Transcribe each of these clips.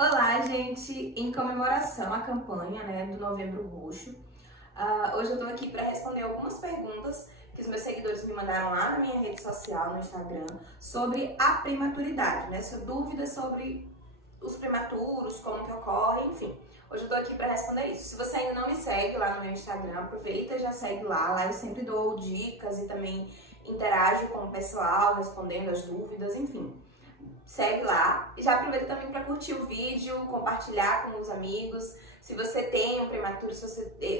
Olá, gente! Em comemoração à campanha, do Novembro Roxo, hoje eu tô aqui para responder algumas perguntas que os meus seguidores me mandaram lá na minha rede social, no Instagram, sobre a prematuridade, dúvidas sobre os prematuros, como que ocorre, enfim. Hoje eu tô aqui para responder isso. Se você ainda não me segue lá no meu Instagram, aproveita e já segue lá. Lá eu sempre dou dicas e também interajo com o pessoal, respondendo as dúvidas, enfim. Segue lá. E já aproveita também para curtir o vídeo, compartilhar com os amigos. Se você tem um prematuro, se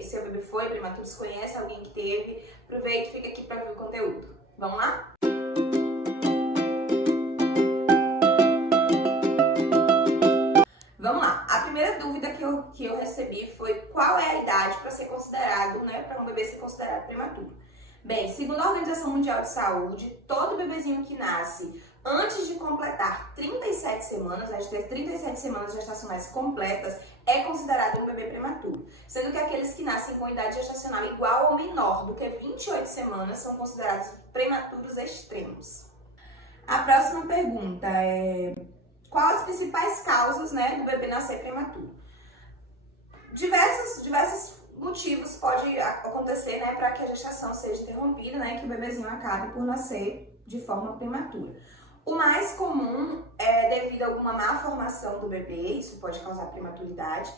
seu bebê foi prematuro, se conhece alguém que teve, aproveita e fica aqui para ver o conteúdo. Vamos lá? Vamos lá. A primeira dúvida que eu recebi foi qual é a idade para ser considerado, para um bebê ser considerado prematuro. Bem, segundo a Organização Mundial de Saúde, todo bebezinho que nasce antes de completar 37 semanas, de ter 37 semanas gestacionais completas, é considerado um bebê prematuro. Sendo que aqueles que nascem com idade gestacional igual ou menor do que 28 semanas são considerados prematuros extremos. A próxima pergunta é: quais as principais causas, do bebê nascer prematuro? Diversos motivos pode acontecer, para que a gestação seja interrompida, que o bebezinho acabe por nascer de forma prematura. O mais comum é devido a alguma má formação do bebê, isso pode causar prematuridade,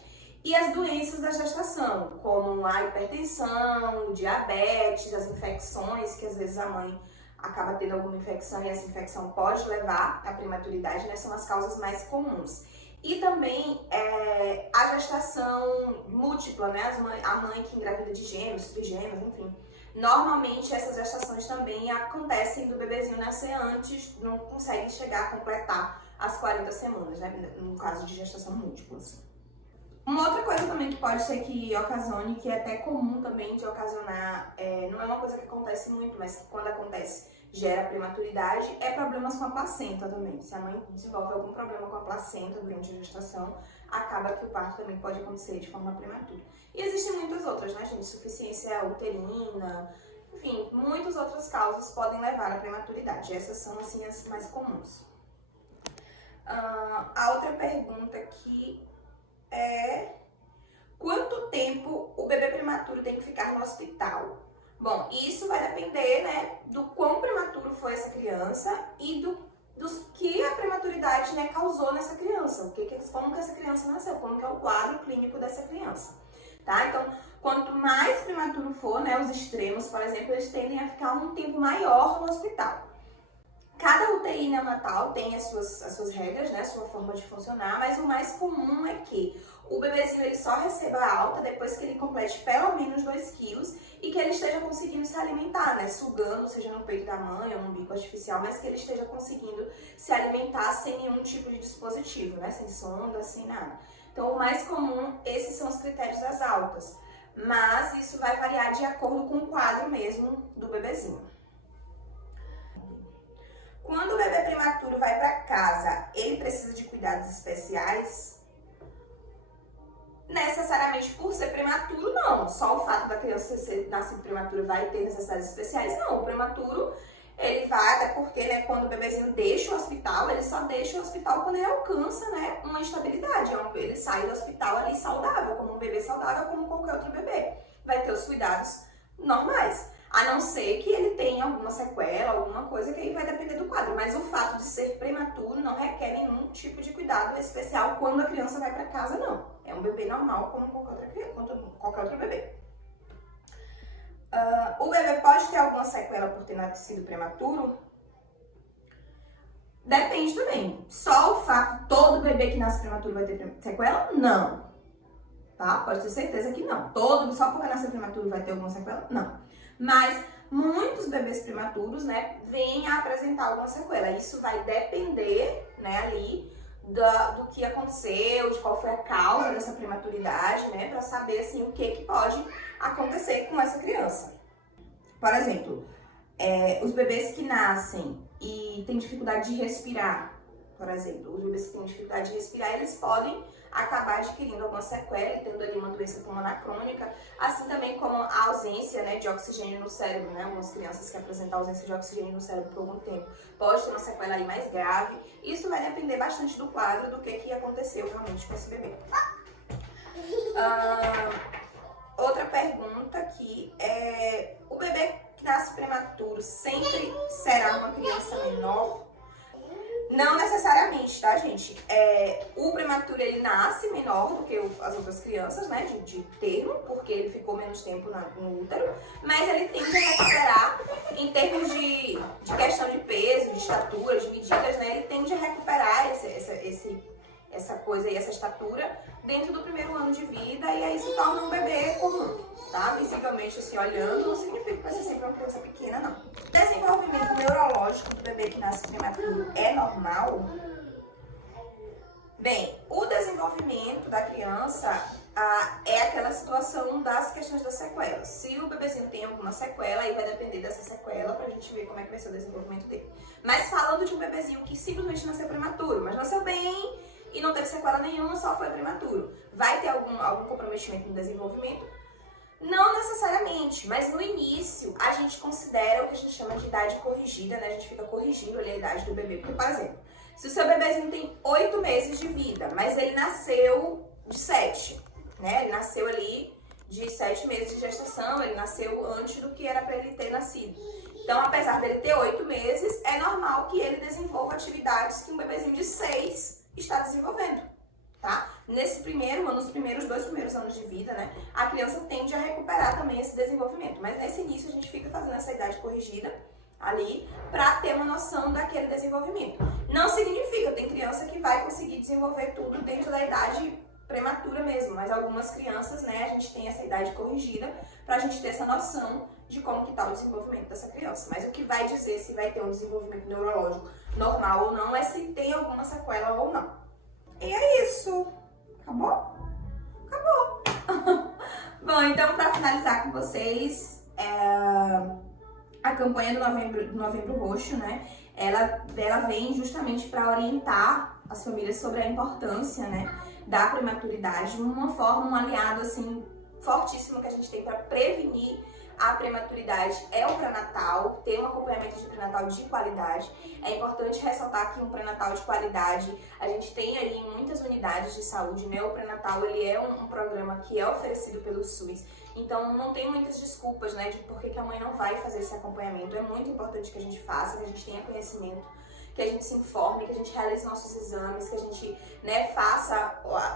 e as doenças da gestação, como a hipertensão, o diabetes, as infecções, que às vezes a mãe acaba tendo alguma infecção e essa infecção pode levar à prematuridade, são as causas mais comuns. E também a gestação múltipla, a mãe que engravida de gêmeos, trigêmeos, enfim. Normalmente essas gestações também acontecem do bebezinho nascer antes, não consegue chegar a completar as 40 semanas, no caso de gestação múltiplas. Uma outra coisa também que pode ser que ocasione, que é até comum também de ocasionar, não é uma coisa que acontece muito, mas que quando acontece gera prematuridade, é problemas com a placenta também. Se a mãe desenvolve algum problema com a placenta durante a gestação, acaba que o parto também pode acontecer de forma prematura. E existem muitas outras, gente? Insuficiência uterina, enfim, muitas outras causas podem levar à prematuridade. Essas são, assim, as mais comuns. A outra pergunta aqui é: quanto tempo o bebê prematuro tem que ficar no hospital? Bom, isso vai depender, do quão prematuro foi essa criança e dos que a prematuridade, causou nessa criança. Como que essa criança nasceu, como que é o quadro clínico dessa criança, tá? Então, quanto mais prematuro for, os extremos, por exemplo, eles tendem a ficar um tempo maior no hospital. Cada UTI neonatal tem as suas regras, a sua forma de funcionar, mas o mais comum é que o bebezinho ele só receba a alta depois que ele complete pelo menos 2 quilos e que ele esteja conseguindo se alimentar, sugando, seja no peito da mãe ou no bico artificial, mas que ele esteja conseguindo se alimentar sem nenhum tipo de dispositivo, sem sonda, sem nada. Então, o mais comum, esses são os critérios das altas, mas isso vai variar de acordo com o quadro mesmo do bebezinho. Quando o bebê prematuro vai para casa, ele precisa de cuidados especiais? Necessariamente por ser prematuro, não. Só o fato da criança ser nascido prematuro vai ter necessidades especiais? Não. O prematuro, ele vai, até porque, quando o bebezinho deixa o hospital, ele só deixa o hospital quando ele alcança, uma estabilidade. Ele sai do hospital ali saudável, como um bebê saudável, como qualquer outro bebê. Vai ter os cuidados normais. A não ser que ele tenha alguma sequela, alguma coisa que aí vai depender do quadro. Mas o fato de ser prematuro não requer nenhum tipo de cuidado especial quando a criança vai para casa, não. É um bebê normal como qualquer outro bebê. O bebê pode ter alguma sequela por ter nascido prematuro? Depende também. Só o fato de todo bebê que nasce prematuro vai ter sequela? Não. Tá? Pode ter certeza que não. Só porque nasce prematuro vai ter alguma sequela? Não. Mas muitos bebês prematuros, vêm a apresentar alguma sequela. Isso vai depender, ali do que aconteceu, de qual foi a causa dessa prematuridade, para saber, assim, o que pode acontecer com essa criança. Por exemplo, os bebês que nascem e têm dificuldade de respirar, por exemplo. Os bebês que têm dificuldade de respirar, eles podem acabar adquirindo alguma sequela e tendo ali uma doença pulmonar crônica, assim também como a ausência, né, de oxigênio no cérebro, né? Algumas crianças que apresentam ausência de oxigênio no cérebro por algum tempo pode ter uma sequela aí mais grave. Isso vai depender bastante do quadro, do que aconteceu realmente com esse bebê. Outra pergunta aqui é: o bebê que nasce prematuro sempre será uma criança menor? Não necessariamente, tá, gente? O prematuro, ele nasce menor do que as outras crianças, né, de termo, porque ele ficou menos tempo no útero, mas ele tende a recuperar em termos de questão de peso, de estatura, de medidas, né, ele tende a recuperar essa coisa aí, essa estatura, dentro do primeiro ano de vida, e aí se torna um bebê comum, tá? Visivelmente, assim, olhando, não significa que vai ser sempre uma criança pequena, não. Desenvolvimento neurológico do bebê que nasce prematuro é normal? Bem, o desenvolvimento da criança é aquela situação das questões das sequelas. Se o bebezinho tem alguma sequela, aí vai depender dessa sequela pra gente ver como é que vai ser o desenvolvimento dele. Mas falando de um bebezinho que simplesmente nasceu prematuro, mas nasceu bem e não teve sequela nenhuma, só foi prematuro, vai ter algum comprometimento no desenvolvimento? Não necessariamente, mas no início a gente considera o que a gente chama de idade corrigida, né? A gente fica corrigindo ali a idade do bebê, porque, por exemplo, se o seu bebezinho tem 8 meses de vida, mas ele nasceu de 7, né? Ele nasceu ali de 7 meses de gestação, ele nasceu antes do que era para ele ter nascido. Então, apesar dele ter 8 meses, é normal que ele desenvolva atividades que um bebezinho de 6 está desenvolvendo, tá? Nesse primeiro ano, nos primeiros 2 primeiros anos de vida, né, a criança tende a recuperar também esse desenvolvimento. Mas nesse início a gente fica fazendo essa idade corrigida ali para ter uma noção daquele desenvolvimento. Não significa, tem criança que vai conseguir desenvolver tudo dentro da idade prematura mesmo, mas algumas crianças, né, a gente tem essa idade corrigida para a gente ter essa noção de como que está o desenvolvimento dessa criança. Mas o que vai dizer se vai ter um desenvolvimento neurológico normal ou não é se tem alguma sequela ou não. E é isso. Acabou? Acabou. Bom, então, para finalizar com vocês, a campanha do Novembro Roxo, né? Ela vem justamente para orientar as famílias sobre a importância, né, da prematuridade, uma forma, um aliado assim fortíssimo que a gente tem para prevenir a prematuridade é o pré-natal, ter um acompanhamento de pré-natal de qualidade. É importante ressaltar que um pré-natal de qualidade, a gente tem aí em muitas unidades de saúde, né? O pré-natal, ele é um programa que é oferecido pelo SUS, então não tem muitas desculpas, né, de por que a mãe não vai fazer esse acompanhamento. É muito importante que a gente faça, que a gente tenha conhecimento, que a gente se informe, que a gente realize nossos exames, que a gente, né,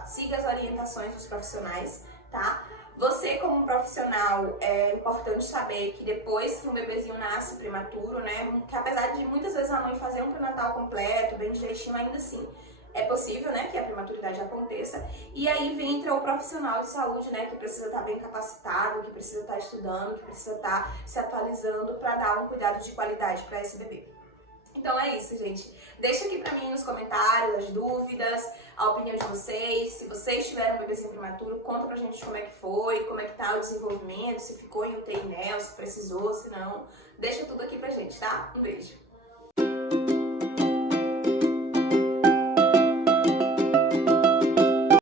siga as orientações dos profissionais, tá? Você, como profissional, é importante saber que depois que um bebezinho nasce prematuro, né, que apesar de muitas vezes a mãe fazer um pré-natal completo, bem direitinho, ainda assim é possível, né, que a prematuridade aconteça. E aí entra o profissional de saúde, né, que precisa estar bem capacitado, que precisa estar estudando, que precisa estar se atualizando para dar um cuidado de qualidade para esse bebê. Então é isso, gente. Deixa aqui pra mim nos comentários as dúvidas, a opinião de vocês. Se vocês tiveram um bebezinho prematuro, conta pra gente como é que foi, como é que tá o desenvolvimento, se ficou em UTI, né, se precisou, se não. Deixa tudo aqui pra gente, tá? Um beijo.